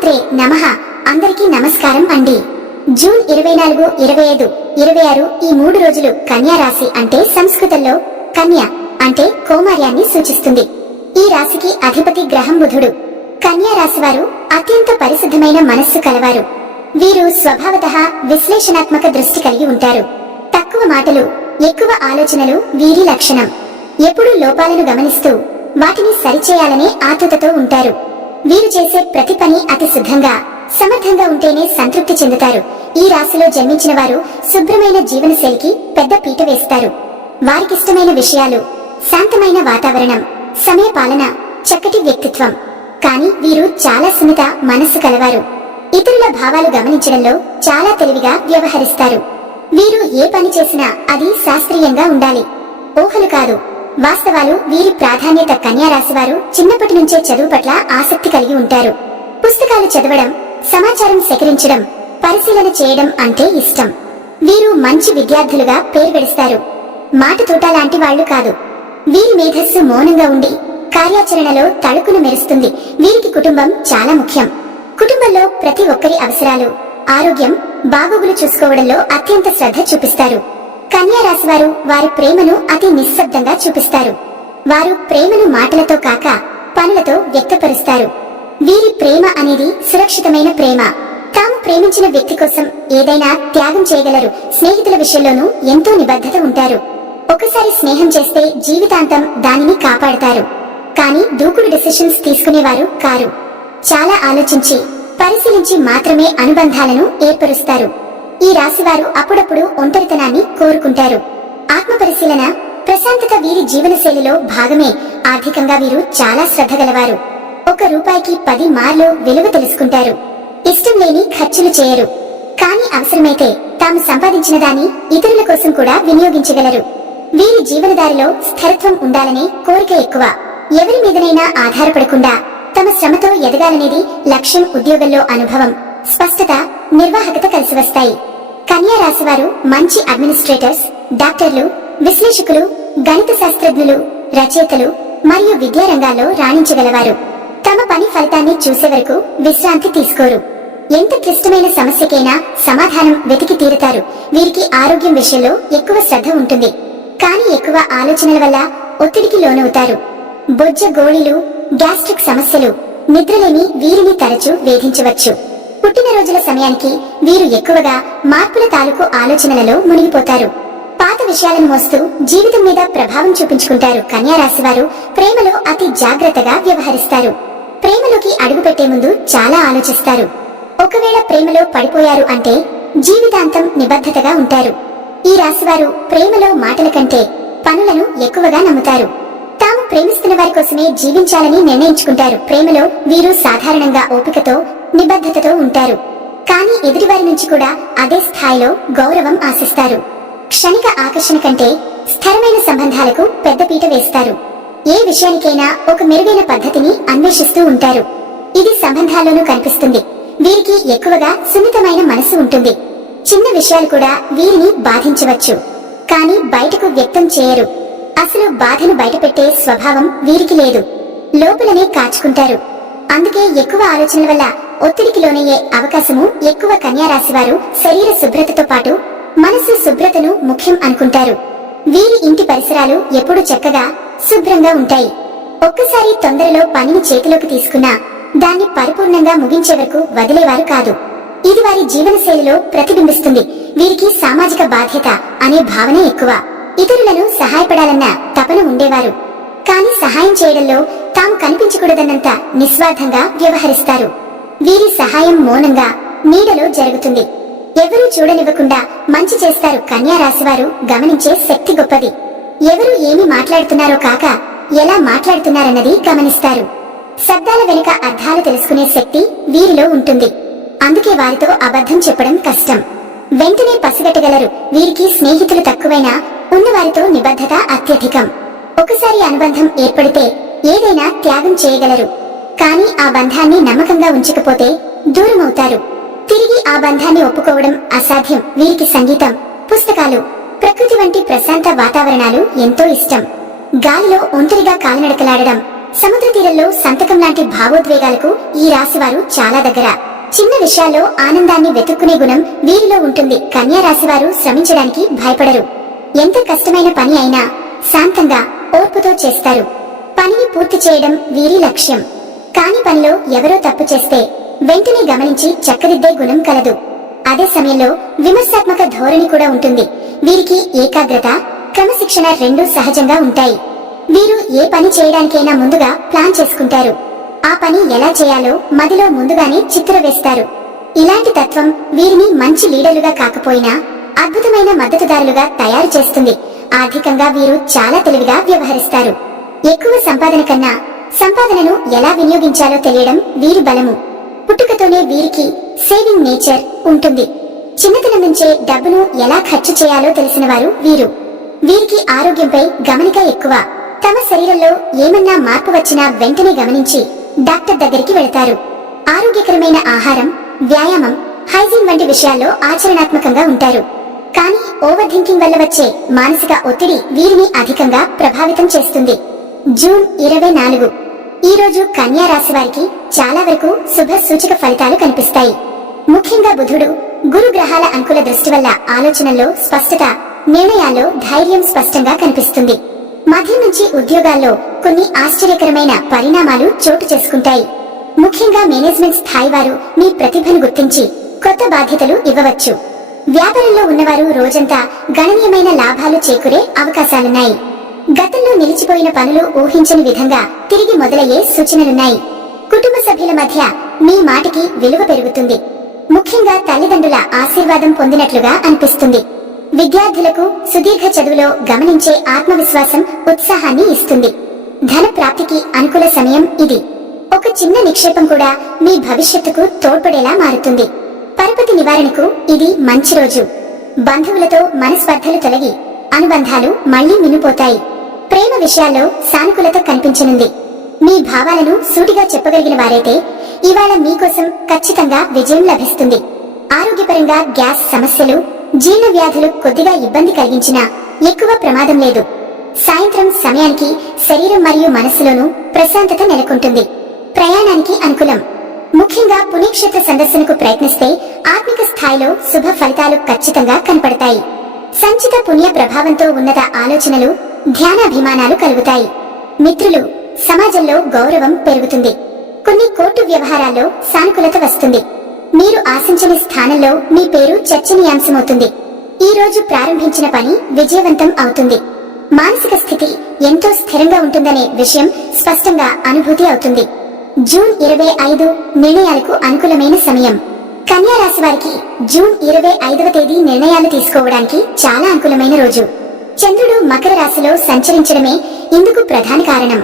శ్రీమాత్రే నమః. అందరికీ నమస్కారం అండి. జూన్ ఇరవై నాలుగు ఇరవై ఐదు ఇరవై ఆరు ఈ మూడు రోజులు కన్యా రాశి అంటే సంస్కృతంలో కన్య అంటే కౌమార్యాన్ని సూచిస్తుంది. ఈ రాశికి అధిపతి గ్రహం బుధుడు. కన్యా రాశి వారు అత్యంత పరిశుద్ధమైన మనస్సు కలవారు. వీరు స్వభావత విశ్లేషణాత్మక దృష్టి కలిగి ఉంటారు. తక్కువ మాటలు ఎక్కువ ఆలోచనలు వీరి లక్షణం. ఎప్పుడూ లోపాలను గమనిస్తూ వాటిని సరిచేయాలనే ఆతృతతో ఉంటారు. వీరు చేసే ప్రతి పని అతి శుద్ధంగా సమర్థంగా ఉంటేనే సంతృప్తి చెందుతారు. ఈ రాశిలో జన్మించిన వారు శుభ్రమైన జీవనశైలికి పెద్ద పీట వేస్తారు. వారికిష్టమైన విషయాలు శాంతమైన వాతావరణం సమయ పాలన చక్కటి వ్యక్తిత్వం. కానీ వీరు చాలా సున్నిత మనస్సు కలవారు. ఇతరుల భావాలు గమనించడంలో చాలా తెలివిగా వ్యవహరిస్తారు. వీరు ఏ పని చేసినా అది శాస్త్రీయంగా ఉండాలి. ఊహలు కాదు. వాస్తవాలు వీరి ప్రాధాన్యత కన్యా రాశి వారు చిన్నప్పటి నుంచే చదువు పట్ల ఆసక్తి కలిగి ఉంటారు. పుస్తకాలు చదవడం సమాచారం సేకరించడం పరిశీలన చేయడం అంటే ఇష్టం. వీరు మంచి విద్యార్థులుగా పేరు గడిస్తారు మాట తోట లాంటి వాళ్ళు కాదు. వీరి మేధస్సు మౌనంగా ఉండి కార్యాచరణలో తళుకును మెరుస్తుంది. వీరికి కుటుంబం చాలా ముఖ్యం. కుటుంబంలో ప్రతి ఒక్కరి అవసరాలు ఆరోగ్యం బాగోగులు చూసుకోవడంలో అత్యంత శ్రద్ధ చూపిస్తారు. కన్యా రాశి వారు వారి ప్రేమను అతి నిశ్శబ్దంగా చూపిస్తారు. వారు ప్రేమను మాటలతో కాక పనులతో వ్యక్తపరుస్తారు. వీరి ప్రేమ అనేది సురక్షితమైన ప్రేమ. తాము ప్రేమించిన వ్యక్తి కోసం ఏదైనా త్యాగం చేయగలరు. స్నేహితుల విషయంలోనూ ఎంతో నిబద్ధత ఉంటారు. ఒకసారి స్నేహం చేస్తే జీవితాంతం దానిని కాపాడతారు. కానీ దూకుడు డిసిషన్స్ తీసుకునేవారు కారు. చాలా ఆలోచించి పరిశీలించి మాత్రమే అనుబంధాలను ఏర్పరుస్తారు. ఈ రాశివారు అప్పుడప్పుడు ఒంటరితనాన్ని కోరుకుంటారు. ఆత్మ పరిశీలన ప్రశాంతత వీరి జీవనశైలిలో భాగమే. ఆర్థికంగా వీరు చాలా శ్రద్ధ గలవారు. ఒక రూపాయికి పది మార్లు విలువ తెలుసుకుంటారు. ఇష్టం లేని ఖర్చులు చేయరు. కానీ అవసరమైతే తాము సంపాదించిన దాన్ని ఇతరుల కోసం కూడా వినియోగించగలరు. వీరి జీవనదారిలో స్థిరత్వం ఉండాలనే కోరిక ఎక్కువ. ఎవరి మీదనైనా ఆధారపడకుండా తమ శ్రమతో ఎదగాలనేది లక్ష్యం ఉద్యోగంలో అనుభవం స్పష్టత నిర్వాహకత కలిసి వస్తాయి. కన్యా రాశి వారు మంచి అడ్మినిస్ట్రేటర్స్ డాక్టర్లు విశ్లేషకులు గణిత శాస్త్రజ్ఞులు రచయితలు మరియు విద్యా రంగాల్లో రాణించగలవారు. తమ పని ఫలితాన్ని చూసే వరకు విశ్రాంతి తీసుకోరు. ఎంత క్లిష్టమైన సమస్యకైనా సమాధానం వెతికి తీరుతారు. వీరికి ఆరోగ్యం విషయంలో ఎక్కువ శ్రద్ధ ఉంటుంది. కానీ ఎక్కువ ఆలోచనల వల్ల ఒత్తిడికి లోనవుతారు. బొజ్జ గోళీలు గ్యాస్ట్రిక్ సమస్యలు నిద్రలేని వీరిని తరచూ వేధించవచ్చు. పుట్టినరోజుల సమయానికి వీరు ఎక్కువగా మార్పుల తాలూకు ఆలోచనలలో మునిగిపోతారు. పాత విషయాలను మోస్తూ జీవితం మీద ప్రభావం చూపించుకుంటారు కన్యారాశివారు ప్రేమలో అతి జాగ్రత్తగా వ్యవహరిస్తారు. ప్రేమలోకి అడుగుపెట్టే ముందు చాలా ఆలోచిస్తారు. ఒకవేళ ప్రేమలో పడిపోయారు అంటే జీవితాంతం నిబద్ధతగా ఉంటారు. ఈ రాశివారు ప్రేమలో మాటల కంటే పనులను ఎక్కువగా నమ్ముతారు. తాము ప్రేమిస్తున్న వారి కోసమే జీవించాలని నిర్ణయించుకుంటారు. ప్రేమలో వీరు సాధారణంగా ఓపికతో నిబద్ధతతో ఉంటారు. కానీ ఎదుటివారి నుంచి కూడా అదే స్థాయిలో గౌరవం ఆశిస్తారు. క్షణిక ఆకర్షణ కంటే స్థిరమైన సంబంధాలకు పెద్దపీట వేస్తారు. ఏ విషయానికైనా ఒక మెరుగైన పద్ధతిని అన్వేషిస్తూ ఉంటారు. ఇది సంబంధాల్లోనూ కనిపిస్తుంది. వీరికి ఎక్కువగా సున్నితమైన మనసు ఉంటుంది. చిన్న విషయాలు కూడా వీరిని బాధించవచ్చు. కానీ బయటకు వ్యక్తం చేయరు. అసలు బాధను బయటపెట్టే స్వభావం వీరికి లేదు. లోపలనే కాచుకుంటారు. అందుకే ఎక్కువ ఆలోచనల వల్ల ఒత్తిడికి లోనయ్యే అవకాశము ఎక్కువ కన్యారాశివారు శరీర శుభ్రతతో పాటు మనసు శుభ్రతను ముఖ్యం అనుకుంటారు. వీరి ఇంటి పరిసరాలు ఎప్పుడు చక్కగా శుభ్రంగా ఉంటాయి. ఒక్కసారి తొందరలో పనిని చేతిలోకి తీసుకున్నా దాన్ని పరిపూర్ణంగా ముగించే వరకు వదిలేవారు కాదు. ఇది వారి జీవనశైలిలో ప్రతిబింబిస్తుంది. వీరికి సామాజిక బాధ్యత అనే భావన ఎక్కువ. ఇతరులను సహాయపడాలన్న తపన ఉండేవారు. కానీ సహాయం చేయడంలో తాము కనిపించకూడదన్నంత నిస్వార్థంగా వ్యవహరిస్తారు. వీరి సహాయం మౌనంగా నీడలో జరుగుతుంది. ఎవరూ చూడనివ్వకుండా మంచి చేస్తారు కన్యా రాశివారు గమనించే శక్తి గొప్పది. ఎవరు ఏమి మాట్లాడుతున్నారో కాక ఎలా మాట్లాడుతున్నారన్నది గమనిస్తారు. శబ్దాల వెనుక అర్థాలు తెలుసుకునే శక్తి వీరిలో ఉంటుంది. అందుకే వారితో అబద్ధం చెప్పడం కష్టం. వెంటనే పసిగట్టగలరు వీరికి స్నేహితులు తక్కువైనా ఉన్నవారితో నిబద్ధత అత్యధికం. ఒకసారి అనుబంధం ఏర్పడితే ఏదైనా త్యాగం చేయగలరు. కానీ ఆ బంధాన్ని నమ్మకంగా ఉంచకపోతే దూరమవుతారు. తిరిగి ఆ బంధాన్ని ఒప్పుకోవడం అసాధ్యం. వీరికి సంగీతం పుస్తకాలు ప్రకృతి వంటి ప్రశాంత వాతావరణాలు ఎంతో ఇష్టం. గాలిలో ఒంటరిగా కాలినడకలాడడం సముద్ర తీరంలో సంతకం లాంటి భావోద్వేగాలకు ఈ రాశివారు చాలా దగ్గర. చిన్న విషయాల్లో ఆనందాన్ని వెతుక్కునే గుణం వీరిలో ఉంటుంది. కన్యా రాశివారు శ్రమించడానికి భయపడరు. ఎంత కష్టమైన పని అయినా శాంతంగా ఓర్పుతో చేస్తారు. పనిని పూర్తి చేయడం వీరి లక్ష్యం. కాని పనిలో ఎవరో తప్పు చేస్తే వెంటనే గమనించి చక్కదిద్దే గుణం కలదు. అదే సమయంలో విమర్శాత్మక ధోరణి కూడా ఉంటుంది. వీరికి ఏకాగ్రత క్రమశిక్షణ రెండూ సహజంగా ఉంటాయి. వీరు ఏ పని చేయడానికైనా ముందుగా ప్లాన్ చేసుకుంటారు. ఆ పని ఎలా చేయాలో మదిలో ముందుగానే చిత్ర వేస్తారు. ఇలాంటి తత్వం వీరిని మంచి లీడర్లుగా కాకపోయినా అద్భుతమైన మద్దతుదారులుగా తయారు చేస్తుంది. ఆర్థికంగా వీరు చాలా తెలివిగా వ్యవహరిస్తారు. ఎక్కువ సంపాదన కన్నా సంపాదనను ఎలా వినియోగించాలో తెలియడం వీరి బలము. పుట్టుకతోనే వీరికి సేవింగ్ నేచర్ ఉంటుంది. చిన్నతనం నుంచే డబ్బును ఎలా ఖర్చు చేయాలో తెలిసిన వారు వీరు. వీరికి ఆరోగ్యంపై గమనిక ఎక్కువ. తమ శరీరంలో ఏమన్నా మార్పు వచ్చినా వెంటనే గమనించి డాక్టర్ దగ్గరికి వెళతారు. ఆరోగ్యకరమైన ఆహారం వ్యాయామం హైజీన్ వంటి విషయాల్లో ఆచరణాత్మకంగా ఉంటారు. కానీ ఓవర్ థింకింగ్ వల్ల వచ్చే మానసిక ఒత్తిడి వీరిని అధికంగా ప్రభావితం చేస్తుంది. జూన్ ఇరవై నాలుగు. ఈ రోజు కన్యా రాశి వారికి చాలా వరకు శుభ సూచక ఫలితాలు కనిపిస్తాయి. ముఖ్యంగా బుధుడు గురు గ్రహాల అంకుల దృష్టి వల్ల ఆలోచనల్లో స్పష్టత నిర్ణయాల్లో ధైర్యం స్పష్టంగా కనిపిస్తుంది. మధ్య నుంచి ఉద్యోగాల్లో కొన్ని ఆశ్చర్యకరమైన పరిణామాలు చోటు చేసుకుంటాయి. ముఖ్యంగా మేనేజ్మెంట్ స్థాయి వారు మీ ప్రతిభను గుర్తించి కొత్త బాధ్యతలు ఇవ్వవచ్చు. వ్యాపారంలో ఉన్నవారు రోజంతా గణనీయమైన లాభాలు చేకూరే అవకాశాలున్నాయి. గతంలో నిలిచిపోయిన పనులు ఊహించని విధంగా తిరిగి మొదలయ్యే సూచనలున్నాయి. కుటుంబ సభ్యుల మధ్య మీ మాటకి విలువ పెరుగుతుంది. ముఖ్యంగా తల్లిదండ్రుల ఆశీర్వాదం పొందినట్లుగా అనిపిస్తుంది. విద్యార్థులకు సుదీర్ఘ చదువులో గమనించే ఆత్మవిశ్వాసం ఉత్సాహాన్ని ఇస్తుంది. ధన ప్రాప్తికి అనుకూల సమయం ఇది. ఒక చిన్న నిక్షేపం కూడా మీ భవిష్యత్తుకు తోడ్పడేలా మారుతుంది. పరపతి నివారణకు ఇది మంచి రోజు. బంధువులతో మనస్పర్ధలు తొలగి అనుబంధాలు మళ్ళీ మినిపోతాయి ప్రేమ విషయాల్లో సానుకూలత కనిపించనుంది. మీ భావాలను సూటిగా చెప్పగలిగిన వారైతే ఇవాళ మీకోసం ఖచ్చితంగా విజయం లభిస్తుంది. ఆరోగ్యపరంగా గ్యాస్ సమస్యలు జీర్ణ వ్యాధులు కొద్దిగా ఇబ్బంది కలిగించినా ఎక్కువ ప్రమాదం లేదు. సాయంత్రం సమయానికి శరీరం మరియు మనస్సులోనూ ప్రశాంతత నెలకొంటుంది. ప్రయాణానికి అనుకూలం. ముఖ్యంగా పుణ్యక్షేత్ర సందర్శనకు ప్రయత్నిస్తే ఆత్మిక స్థాయిలో శుభ ఫలితాలు ఖచ్చితంగా కనపడతాయి. సంచిత పుణ్య ప్రభావంతో ఉన్నత ఆలోచనలు ధ్యానాభిమానాలు కలుగుతాయి. మిత్రులు సమాజంలో గౌరవం పెరుగుతుంది. కొన్ని కోర్టు వ్యవహారాల్లో సానుకూలత వస్తుంది. మీరు ఆశించని స్థానంలో మీ పేరు చర్చనీయాంశమవుతుంది. ఈ రోజు ప్రారంభించిన పని విజయవంతం అవుతుంది. మానసిక స్థితి ఎంతో స్థిరంగా ఉంటుందనే విషయం స్పష్టంగా అనుభూతి అవుతుంది. జూన్ ఇరవై ఐదు నిర్ణయాలకు అనుకూలమైన సమయం. కన్యా రాశి వారికి జూన్ ఇరవై ఐదవ తేదీ నిర్ణయాలు తీసుకోవడానికి చాలా అనుకూలమైన రోజు. చంద్రుడు మకర రాశిలో సంచరించడమే ఇందుకు ప్రధాన కారణం.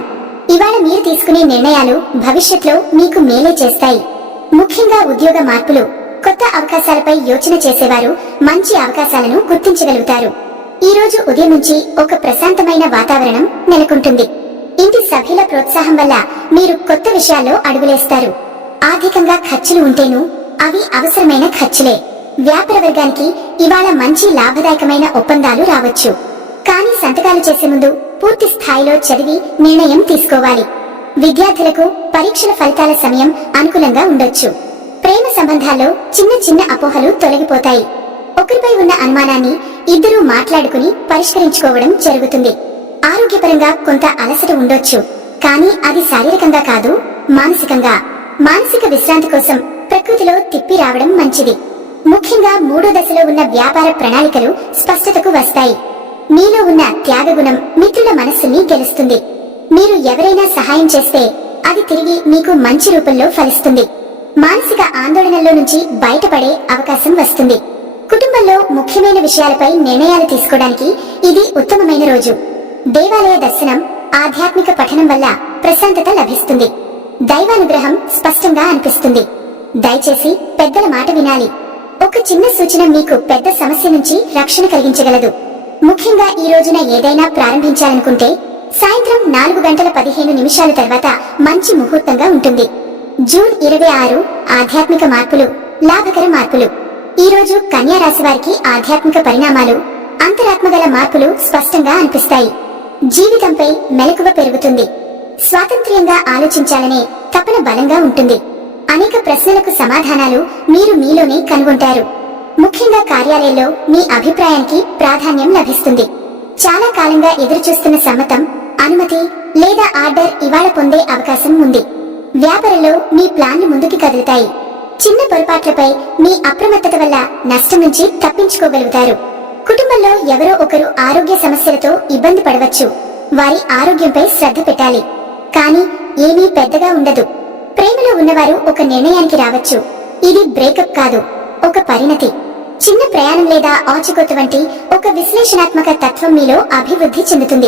ఇవాళ మీరు తీసుకునే నిర్ణయాలు భవిష్యత్తులో మీకు మేలే చేస్తాయి. ముఖ్యంగా ఉద్యోగ మార్పులు కొత్త అవకాశాలపై యోచన చేసేవారు మంచి అవకాశాలను గుర్తించగలుగుతారు. ఈ రోజు ఉదయం నుంచి ఒక ప్రశాంతమైన వాతావరణం నెలకొంటుంది. ఇంటి సభ్యుల ప్రోత్సాహం వల్ల మీరు కొత్త విషయాల్లో అడుగులేస్తారు. ఆర్థికంగా ఖర్చులు ఉంటేను అవి అవసరమైన ఖర్చులే. వ్యాపార వర్గానికి ఇవాళ మంచి లాభదాయకమైన ఒప్పందాలు రావచ్చు. కానీ సంతకాలు చేసే ముందు పూర్తి స్థాయిలో చదివి నిర్ణయం తీసుకోవాలి. విద్యార్థులకు పరీక్షల ఫలితాల సమయం అనుకూలంగా ఉండొచ్చు. ప్రేమ సంబంధాల్లో చిన్న చిన్న అపోహలు తొలగిపోతాయి. ఒకరిపై ఉన్న అనుమానాన్ని ఇద్దరూ మాట్లాడుకుని పరిష్కరించుకోవడం జరుగుతుంది. ఆరోగ్యపరంగా కొంత అలసట ఉండొచ్చు. కానీ అది శారీరకంగా కాదు మానసికంగా. మానసిక విశ్రాంతి కోసం ప్రకృతిలో తిప్పి రావడం మంచిది. ముఖ్యంగా మూడో దశలో ఉన్న వ్యాపార ప్రణాళికలు స్పష్టతకు వస్తాయి. మీలో ఉన్న త్యాగగుణం మిత్రుల మనస్సుని గెలుస్తుంది. మీరు ఎవరైనా సహాయం చేస్తే అది తిరిగి మీకు మంచి రూపంలో ఫలిస్తుంది. మానసిక ఆందోళనల్లో నుంచి బయటపడే అవకాశం వస్తుంది. కుటుంబంలో ముఖ్యమైన విషయాలపై నిర్ణయాలు తీసుకోవడానికి ఇది ఉత్తమమైన రోజు. దేవాలయ దర్శనం ఆధ్యాత్మిక పఠనం వల్ల ప్రశాంతత లభిస్తుంది. దైవానుగ్రహం స్పష్టంగా అనిపిస్తుంది. దయచేసి పెద్దల మాట వినాలి. ఒక చిన్న సూచన మీకు పెద్ద సమస్య నుంచి రక్షణ కలిగించగలదు. ముఖ్యంగా ఈ రోజున ఏదైనా ప్రారంభించాలనుకుంటే సాయంత్రం నాలుగు గంటల పదిహేను నిమిషాల తర్వాత మంచి ముహూర్తంగా ఉంటుంది. జూన్ ఇరవై ఆరు ఆధ్యాత్మిక మార్పులు లాభకర మార్పులు. ఈ రోజు కన్యా రాశి వారికి ఆధ్యాత్మిక పరిణామాలు అంతరాత్మగల మార్పులు స్పష్టంగా అనిపిస్తాయి. జీవితంపై మెలకువ పెరుగుతుంది. స్వాతంత్ర్యంగా ఆలోచించాలనే తపన బలంగా ఉంటుంది. అనేక ప్రశ్నలకు సమాధానాలు మీరు మీలోనే కనుగొంటారు. ముఖ్యంగా కార్యాలయంలో మీ అభిప్రాయానికి ప్రాధాన్యం లభిస్తుంది. చాలా కాలంగా ఎదురుచూస్తున్న సమ్మతం అనుమతి లేదా ఆర్డర్ ఇవాళ పొందే అవకాశం ఉంది. వ్యాపారంలో మీ ప్లాన్లు ముందుకు కదులుతాయి. చిన్న పొరపాట్లపై మీ అప్రమత్తత వల్ల నష్టం నుంచి తప్పించుకోగలుగుతారు. కుటుంబంలో ఎవరో ఒకరు ఆరోగ్య సమస్యలతో ఇబ్బంది పడవచ్చు. వారి ఆరోగ్యంపై శ్రద్ధ పెట్టాలి. కానీ ఏమీ పెద్దగా ఉండదు. ప్రేమలో ఉన్నవారు ఒక నిర్ణయానికి రావచ్చు. ఇది బ్రేకప్ కాదు. ఒక పరిణతి. చిన్న ప్రయాణం లేదా ఆచికొత్త వంటి ఒక విశ్లేషణాత్మక తత్వం మీలో అభివృద్ధి చెందుతుంది.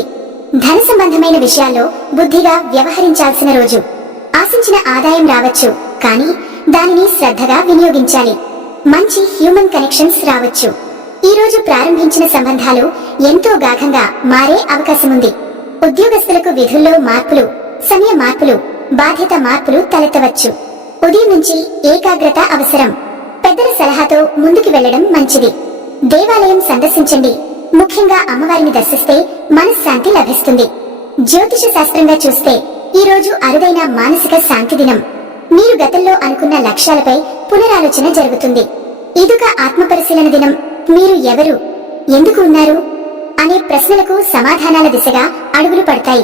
ధన సంబంధమైన విషయాల్లో బుద్ధిగా వ్యవహరించాల్సిన రోజు. ఆశించిన ఆదాయం రావచ్చు. కానీ దానిని శ్రద్ధగా వినియోగించాలి. మంచి హ్యూమన్ కనెక్షన్స్ రావచ్చు. ఈ రోజు ప్రారంభించిన సంబంధాలు ఎంతో గాఢంగా మారే అవకాశం ఉంది ఉద్యోగస్తులకు విధుల్లో మార్పులు సమయ మార్పులు బాధ్యత మార్పులు తలెత్తవచ్చు. ఉదయం నుంచి ఏకాగ్రత అవసరం. పెద్దల సలహాతో ముందుకు వెళ్ళడం మంచిది. దేవాలయం సందర్శించండి. ముఖ్యంగా అమ్మవారిని దర్శిస్తే మనశ్శాంతి లభిస్తుంది. జ్యోతిష శాస్త్రంగా చూస్తే ఈ రోజు అరుదైన మానసిక శాంతి దినం. మీరు గతంలో అనుకున్న లక్ష్యాలపై పునరాలోచన జరుగుతుంది. ఇదొక ఆత్మపరిశీలన దినం. మీరు ఎవరు? ఎందుకు ఉన్నారు? అనే ప్రశ్నలకు సమాధానాల దిశగా అడుగులు పడతాయి.